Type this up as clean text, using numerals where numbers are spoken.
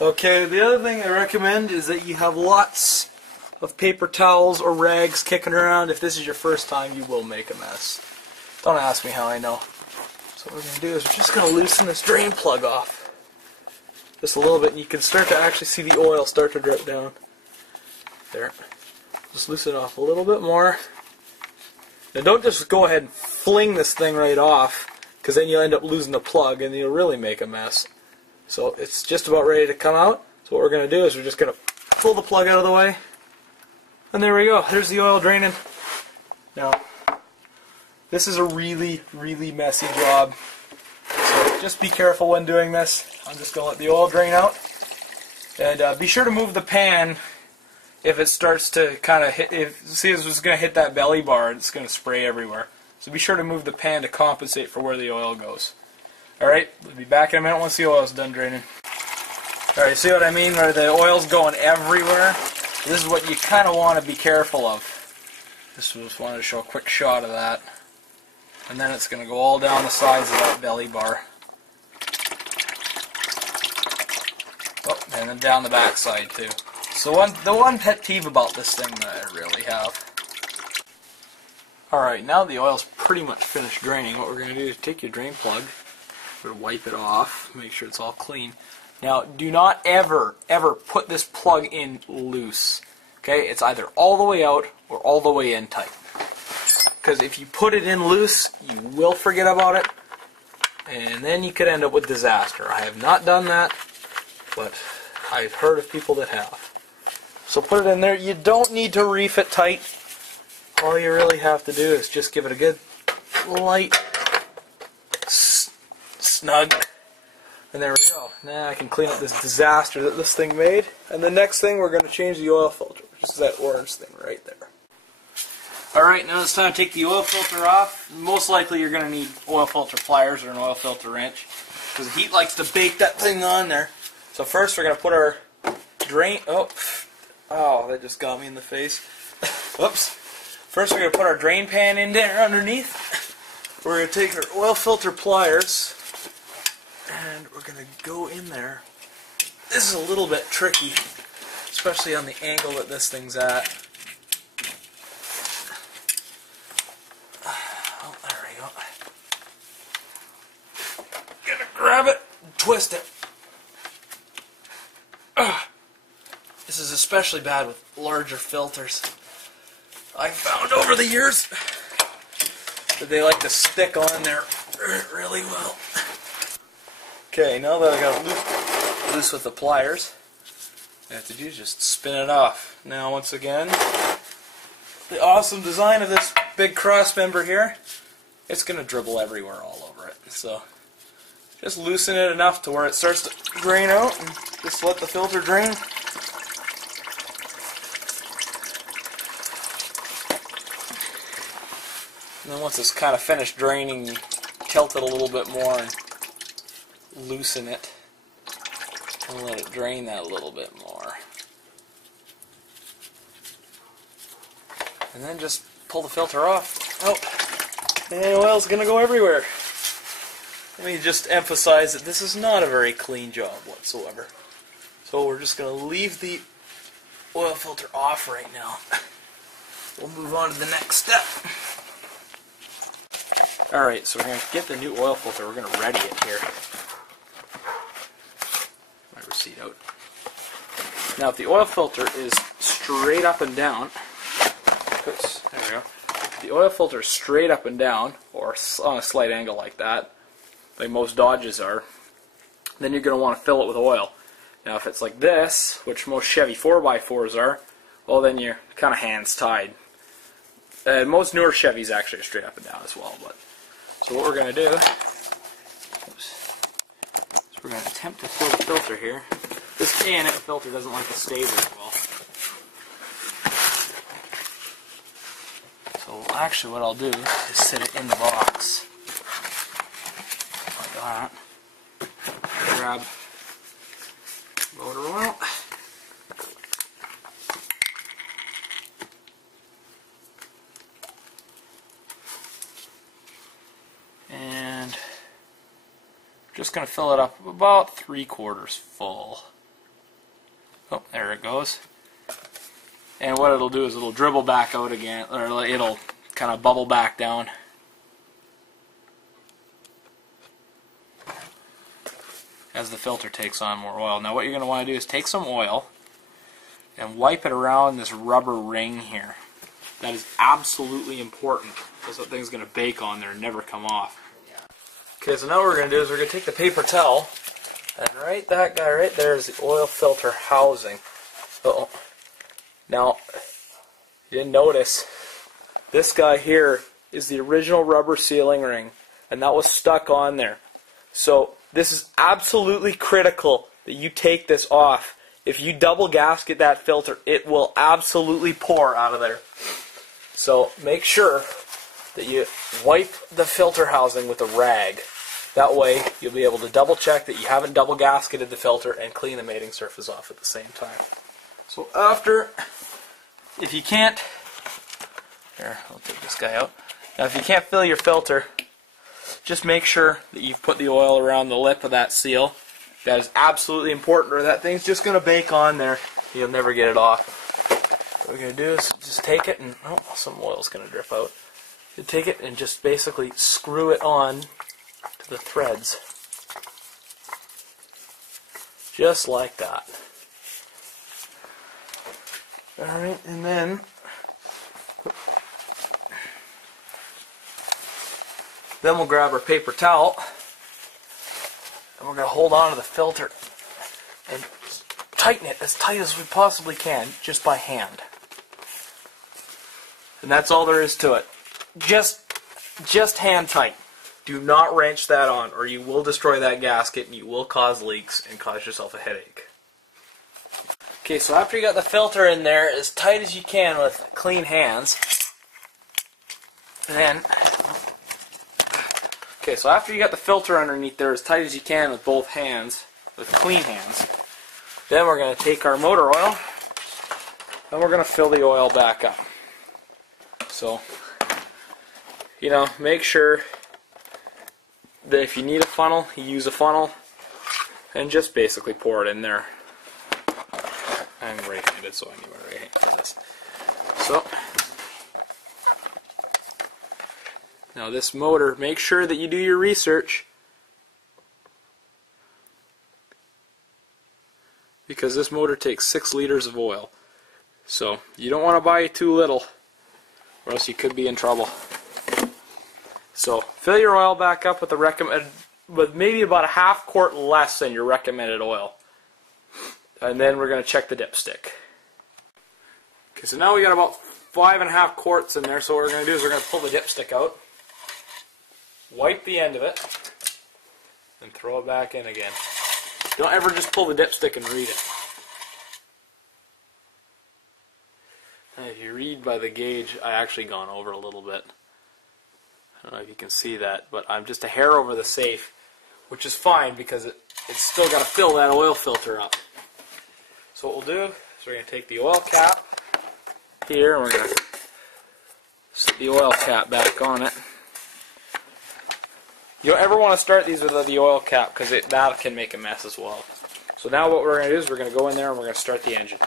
Okay, the other thing I recommend is that you have lots of paper towels or rags kicking around. If this is your first time, you will make a mess. Don't ask me how I know. So what we're going to do is we're just going to loosen this drain plug off. Just a little bit, and you can start to actually see the oil start to drip down. There. Just loosen it off a little bit more. Now don't just go ahead and fling this thing right off, because then you'll end up losing the plug and you'll really make a mess. So it's just about ready to come out. So what we're going to do is we're just going to pull the plug out of the way. And there we go. There's the oil draining. Now, this is a really, really messy job. So just be careful when doing this. I'm just going to let the oil drain out. And be sure to move the pan if it starts to kind of hit. See, if it's going to hit that belly bar, it's going to spray everywhere. So be sure to move the pan to compensate for where the oil goes. Alright, we'll be back in a minute once the oil's done draining. Alright, see what I mean? Where the oil's going everywhere? This is what you kind of want to be careful of. Just wanted to show a quick shot of that. And then it's going to go all down the sides of that belly bar. Oh, and then down the back side too. So the one pet peeve about this thing that I really have. Alright, now the oil's pretty much finished draining, what we're going to do is take your drain plug. We're going to wipe it off, make sure it's all clean. Now, do not ever put this plug in loose. Okay, it's either all the way out or all the way in tight. Because if you put it in loose, you will forget about it, and then you could end up with disaster. I have not done that, but I've heard of people that have. So put it in there. You don't need to reef it tight. All you really have to do is just give it a good light snug, and there we go. Now I can clean up this disaster that this thing made. And the next thing, we're going to change the oil filter, which is that orange thing right there. Alright, now it's time to take the oil filter off. Most likely you're going to need oil filter pliers or an oil filter wrench, because the heat likes to bake that thing on there. So first we're going to put our drain... Oh, that just got me in the face. Whoops. First we're going to put our drain pan in there underneath. We're going to take our oil filter pliers and we're going to go in there. This is a little bit tricky, especially on the angle that this thing's at. Oh, there we go. Gonna grab it and twist it. This is especially bad with larger filters. I've found over the years that they like to stick on there really well. Okay, now that I got it loose with the pliers, what I have to do is just spin it off. Now once again, the awesome design of this big cross member here, it's going to dribble everywhere all over it. So just loosen it enough to where it starts to drain out, and just let the filter drain. And then once it's kind of finished draining, you tilt it a little bit more and loosen it and let it drain that a little bit more. And then just pull the filter off. Oh, the oil's going to go everywhere. Let me just emphasize that this is not a very clean job whatsoever. So we're just going to leave the oil filter off right now. We'll move on to the next step. Alright, so we're going to get the new oil filter. We're going to ready it here. My receipt out. Now if the oil filter is straight up and down, oops, there we go. If the oil filter is straight up and down, or on a slight angle like that, like most Dodges are, then you're going to want to fill it with oil. Now if it's like this, which most Chevy 4x4s are, well then you're kind of hands tied. Most newer Chevys actually are straight up and down as well. But so what we're going to do, is we're going to attempt to fill the filter here. This K&N filter doesn't like to stay very well. So actually what I'll do is sit it in the box. Like that. Grab motor oil. And just going to fill it up about 3/4 full. Oh, there it goes. And what it'll do is it'll dribble back out again, or it'll kind of bubble back down. As the filter takes on more oil. Now what you're going to want to do is take some oil and wipe it around this rubber ring here. That is absolutely important because that thing's going to bake on there and never come off. Okay, so now what we're going to do is we're going to take the paper towel and right that guy right there is the oil filter housing. Uh-oh. Now, you didn't notice, this guy here is the original rubber sealing ring and that was stuck on there. So this is absolutely critical that you take this off. If you double gasket that filter, it will absolutely pour out of there. So make sure that you wipe the filter housing with a rag. That way you'll be able to double check that you haven't double gasketed the filter and clean the mating surface off at the same time. So after, if you can't, here, I'll take this guy out. Now if you can't fill your filter, just make sure that you've put the oil around the lip of that seal. That is absolutely important or that thing's just going to bake on there. You'll never get it off. What we're going to do is just take it and, oh, some oil's going to drip out. You take it and just basically screw it on to the threads. Just like that. Alright, and then we'll grab our paper towel and we're going to hold on to the filter and tighten it as tight as we possibly can just by hand. And that's all there is to it. Just hand tight. Do not wrench that on or you will destroy that gasket and you will cause leaks and cause yourself a headache. Okay, so after you got the filter in there as tight as you can with clean hands, then okay, so after you got the filter underneath there as tight as you can with both hands, with clean hands, then we're going to take our motor oil and we're going to fill the oil back up. So, you know, make sure that if you need a funnel, you use a funnel and just basically pour it in there. I'm right-handed, so I need my right hand for this. So, now this motor, make sure that you do your research because this motor takes 6 liters of oil. So you don't want to buy too little or else you could be in trouble. So fill your oil back up with maybe about a half quart less than your recommended oil. And then we're going to check the dipstick. Okay, so now we got about 5.5 quarts in there, so what we're going to do is we're going to pull the dipstick out. Wipe the end of it and throw it back in again. Don't ever just pull the dipstick and read it. And if you read by the gauge, I actually gone over a little bit. I don't know if you can see that, but I'm just a hair over the safe, which is fine because it's still got to fill that oil filter up. So what we'll do is we're going to take the oil cap here and we're going to set the oil cap back on it. You don't ever want to start these without the oil cap because that can make a mess as well. So now what we're going to do is we're going to go in there and we're going to start the engine.